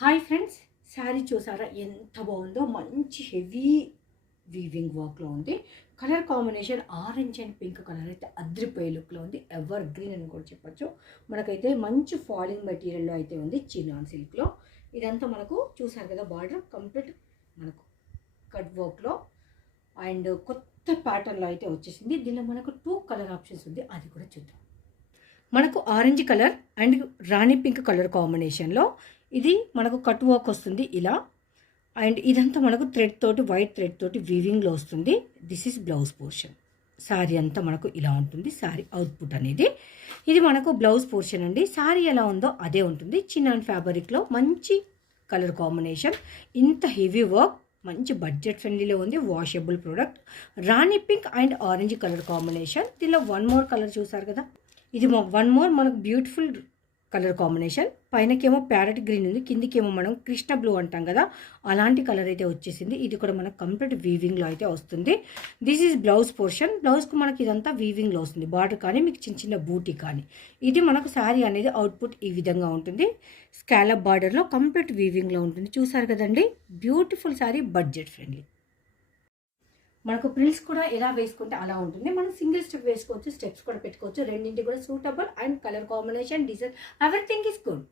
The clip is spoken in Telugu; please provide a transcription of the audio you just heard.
హాయ్ ఫ్రెండ్స్, శారీ చూసారా ఎంత బాగుందో. మంచి హెవీ వీవింగ్ వర్క్లో ఉంది. Colour combination orange and pink colour అయితే అద్రిపోయే లుక్లో ఉంది. ఎవర్ గ్రీన్ అని కూడా చెప్పచ్చు. మనకైతే మంచి ఫాలింగ్ మెటీరియల్లో అయితే ఉంది, చినాన్ సిల్క్లో. ఇదంతా మనకు చూసారు కదా, బార్డర్ కంప్లీట్ మనకు కట్ వర్క్లో అండ్ కొత్త ప్యాటర్న్లో అయితే వచ్చేసింది. దీనిలో మనకు 2 కలర్ ఆప్షన్స్ ఉంది, అది కూడా చూద్దాం. మనకు orange colour and Rani pink colour కాంబినేషన్లో ఇది మనకు కట్ వర్క్ వస్తుంది ఇలా. అండ్ ఇదంతా మనకు థ్రెడ్ తోటి, వైట్ థ్రెడ్ తోటి వీవింగ్లో వస్తుంది. This is blouse portion. Sari అంతా మనకు ఇలా ఉంటుంది. శారీ అవుట్పుట్ అనేది ఇది మనకు బ్లౌజ్ పోర్షన్ అండి. శారీ ఎలా ఉందో అదే ఉంటుంది. చిన్న ఫ్యాబ్రిక్లో మంచి కలర్ కాంబినేషన్, ఇంత హెవీ వర్క్, మంచి బడ్జెట్ ఫ్రెండ్లీలో ఉంది. Washable product. Rani pink and orange colour combination. దీనిలో 1 మోర్ కలర్ చూసారు కదా, ఇది 1 మోర్ మనకు బ్యూటిఫుల్ కలర్ కాంబినేషన్. పైనకేమో ప్యారెట్ గ్రీన్ ఉంది, కిందికేమో మనం కృష్ణ బ్లూ అంటాం కదా, అలాంటి కలర్ అయితే వచ్చేసింది. ఇది కూడా మనకు కంప్లీట్ వీవింగ్లో అయితే వస్తుంది. This is blouse portion. బ్లౌజ్కు మనకి ఇదంతా వీవింగ్లో వస్తుంది. బార్డర్ కానీ మీకు చిన్న చిన్న బూటీ కానీ. ఇది మనకు శారీ అనేది అవుట్పుట్ ఈ విధంగా ఉంటుంది. స్కాలప్ బార్డర్లో కంప్లీట్ వీవింగ్లో ఉంటుంది. చూసారు కదండి, బ్యూటిఫుల్ శారీ, బడ్జెట్ ఫ్రెండ్లీ. మనకు ప్రిల్స్ కూడా ఎలా వేసుకుంటే అలా ఉంటుంది. మనం సింగిల్ స్టెప్ వేసుకోవచ్చు, స్టెప్స్ కూడా పెట్టుకోవచ్చు. రెండింటి కూడా suitable and colour combination, design, everything is good.